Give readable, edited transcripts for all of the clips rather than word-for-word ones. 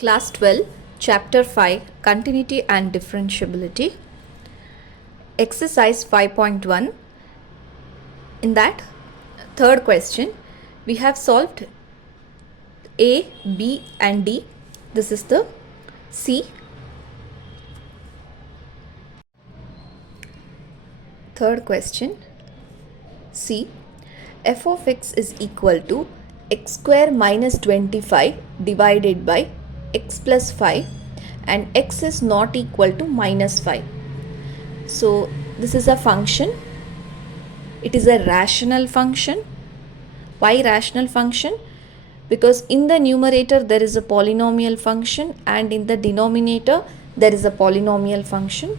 Class 12, Chapter 5, Continuity and Differentiability. Exercise 5.1. In that third question, we have solved A, B and D. This is the C. Third question, C. F of x is equal to x square minus 25 divided by x plus 5 and x is not equal to minus 5. So this is a function. It is a rational function. Why rational function? Because in the numerator there is a polynomial function and in the denominator there is a polynomial function.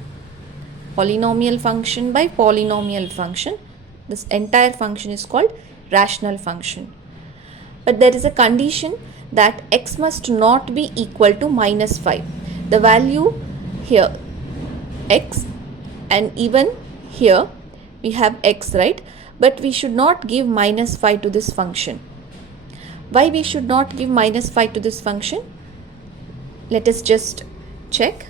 Polynomial function by polynomial function. This entire function is called rational function. But there is a condition that x must not be equal to minus 5. The value here x and even here we have x, right? But we should not give minus 5 to this function. Why we should not give minus 5 to this function? Let us just check.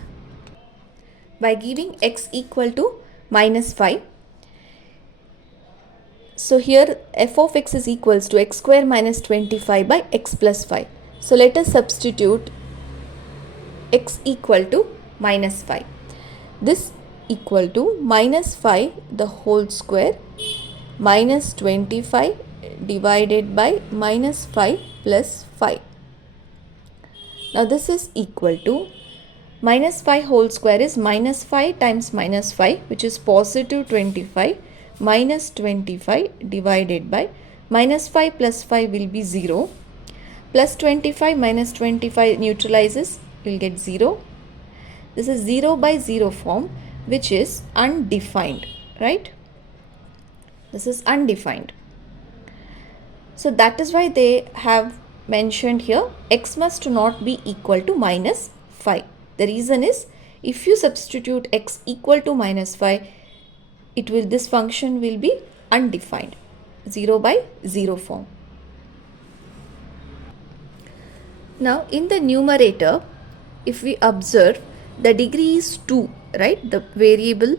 By giving x equal to minus 5. So here f of x is equals to x square minus 25 by x plus 5. So let us substitute x equal to minus 5. This equal to minus 5 the whole square minus 25 divided by minus 5 plus 5. Now this is equal to minus 5 whole square is minus 5 times minus 5, which is positive 25, minus 25 divided by minus 5 plus 5 will be 0, plus 25 minus 25 neutralizes, will get 0. This is 0 by 0 form, which is undefined, right? This is undefined. So that is why they have mentioned here x must not be equal to minus 5. The reason is, if you substitute x equal to minus 5, this function will be undefined, 0 by 0 form. Now in the numerator, if we observe, the degree is 2, right? The variable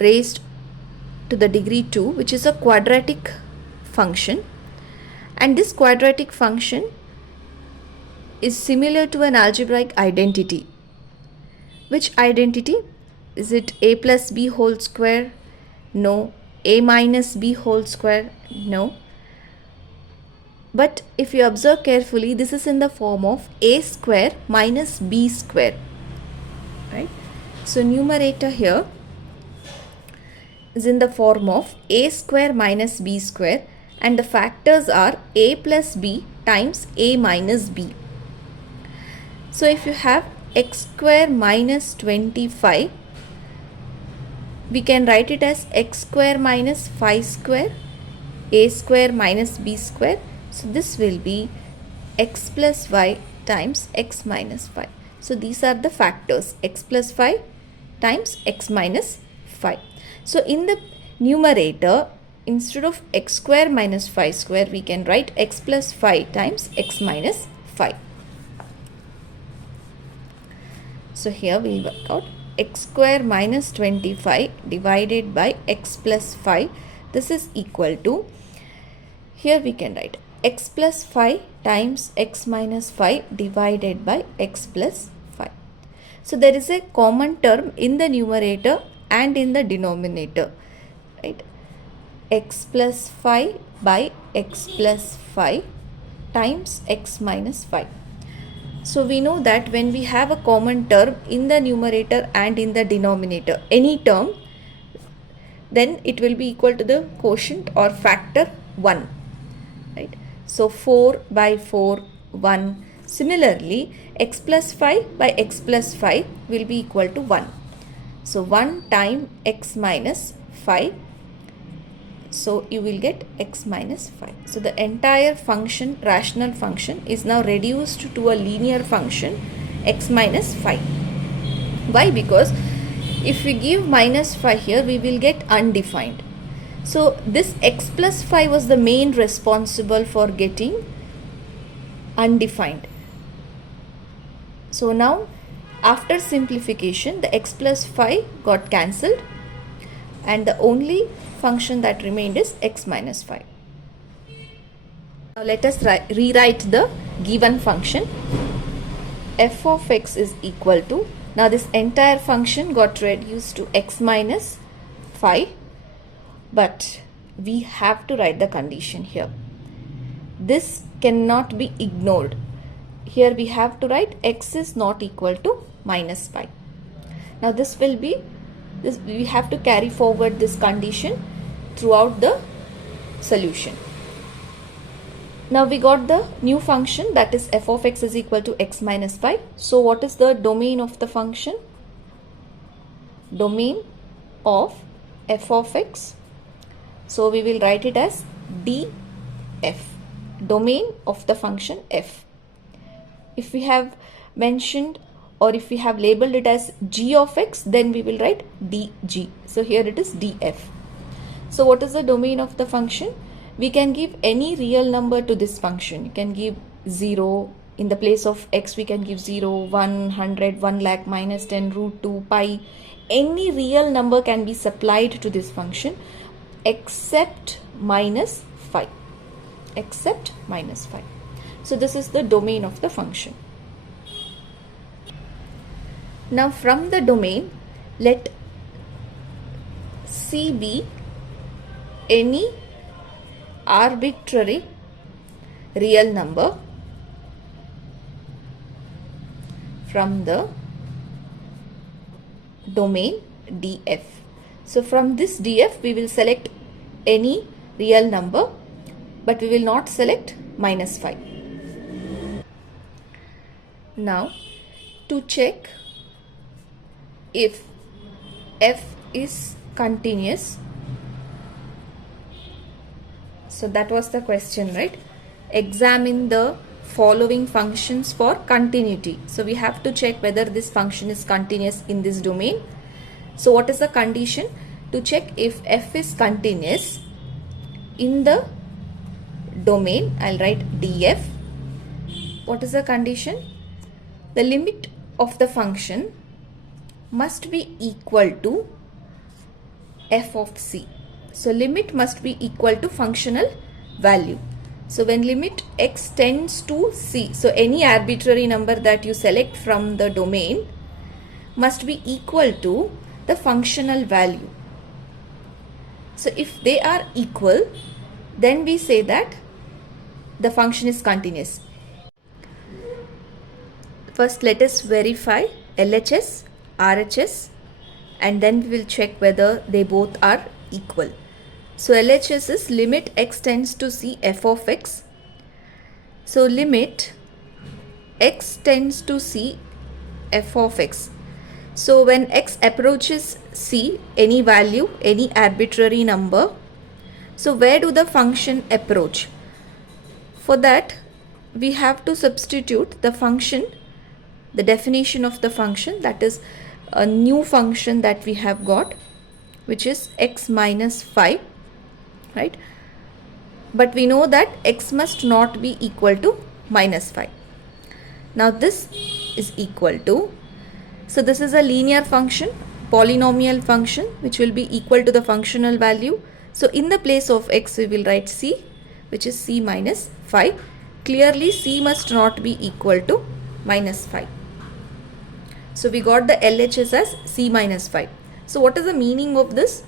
raised to the degree 2, which is a quadratic function, and this quadratic function is similar to an algebraic identity. Which identity? Is it a plus b whole square? No. A minus b whole square? No. But if you observe carefully, this is in the form of a square minus b square, right? So numerator here is in the form of a square minus b square, and the factors are a plus b times a minus b. So if you have x square minus 25, we can write it as x square minus 5 square, a square minus b square. So this will be x plus y times x minus 5. So these are the factors, x plus 5 times x minus 5. So in the numerator, instead of x square minus 5 square, we can write x plus 5 times x minus 5. So here we will work out x square minus 25 divided by x plus 5. This is equal to, here we can write x plus 5 times x minus 5 divided by x plus 5. So there is a common term in the numerator and in the denominator, right? X plus 5 by x plus 5 times x minus 5. So we know that when we have a common term in the numerator and in the denominator, any term, then it will be equal to the quotient or factor 1, right? So 4 by 4, 1. Similarly, x plus 5 by x plus 5 will be equal to 1. So 1 time x minus 5. So you will get x minus 5. So the entire function, rational function, is now reduced to a linear function x minus 5. Why? Because if we give minus 5 here, we will get undefined. So this x plus 5 was the main responsible for getting undefined. So now after simplification, the x plus 5 got cancelled and the only function that remained is x minus 5. Now let us rewrite the given function. F of x is equal to, now this entire function got reduced to x minus 5, but we have to write the condition here. This cannot be ignored. Here we have to write x is not equal to minus 5. Now this will be, we have to carry forward this condition throughout the solution. Now we got the new function, that is f of x is equal to x minus 5. So what is the domain of the function? Domain of f of x. So we will write it as df, domain of the function f. If we have mentioned or if we have labeled it as g of x, then we will write dg. So here it is df. So what is the domain of the function? We can give any real number to this function. You can give 0. In the place of x, we can give 0, 1, 100, 1 lakh, minus 10, root 2, pi. Any real number can be supplied to this function except minus 5. Except minus 5. So this is the domain of the function. Now from the domain, let C be any arbitrary real number from the domain df. So from this df we will select any real number, but we will not select minus 5. Now to check if f is continuous, so that was the question, right? Examine the following functions for continuity. So we have to check whether this function is continuous in this domain. So what is the condition? To check if f is continuous in the domain, I'll write df. What is the condition? The limit of the function must be equal to f of c. So limit must be equal to functional value. So when limit x tends to c, so any arbitrary number that you select from the domain must be equal to the functional value. So if they are equal, then we say that the function is continuous. First let us verify LHS, RHS, and then we will check whether they both are equal. So LHS is limit x tends to c f of x. So limit x tends to c f of x. So when x approaches c, any value, any arbitrary number, so where do the function approach? For that we have to substitute the function, the definition of the function, that is a new function that we have got, which is x minus 5, right? But we know that x must not be equal to minus 5. Now this is equal to, so this is a linear function, polynomial function, which will be equal to the functional value. So in the place of x we will write c, which is c minus 5. Clearly c must not be equal to minus 5. So we got the LHS as c minus 5. So what is the meaning of this?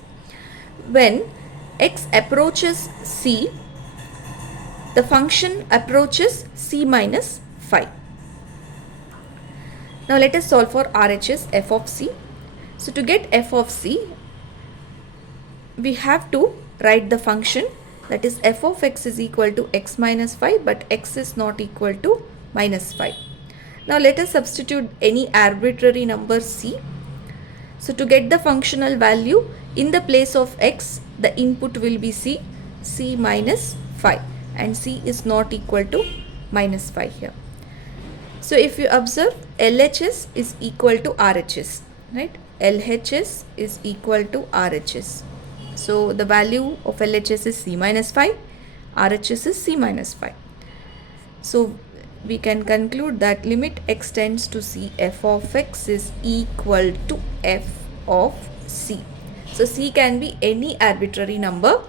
When x approaches c, the function approaches c minus 5. Now let us solve for RHS f of c. So to get f of c, we have to write the function, that is f of x is equal to x minus 5, but x is not equal to minus 5. Now let us substitute any arbitrary number c. So to get the functional value, in the place of x, the input will be c, c minus 5, and c is not equal to minus 5 here. So if you observe, LHS is equal to RHS, right? LHS is equal to RHS. So the value of LHS is c minus 5, RHS is c minus 5. So we can conclude that limit x tends to c, f of x is equal to f of c. So c can be any arbitrary number,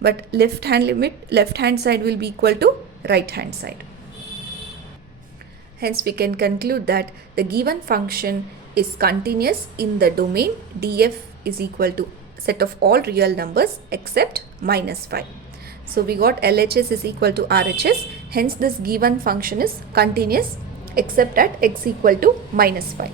but left hand side will be equal to right hand side. Hence we can conclude that the given function is continuous in the domain df is equal to set of all real numbers except minus 5. So we got LHS is equal to RHS. Hence this given function is continuous except at x equal to minus 5.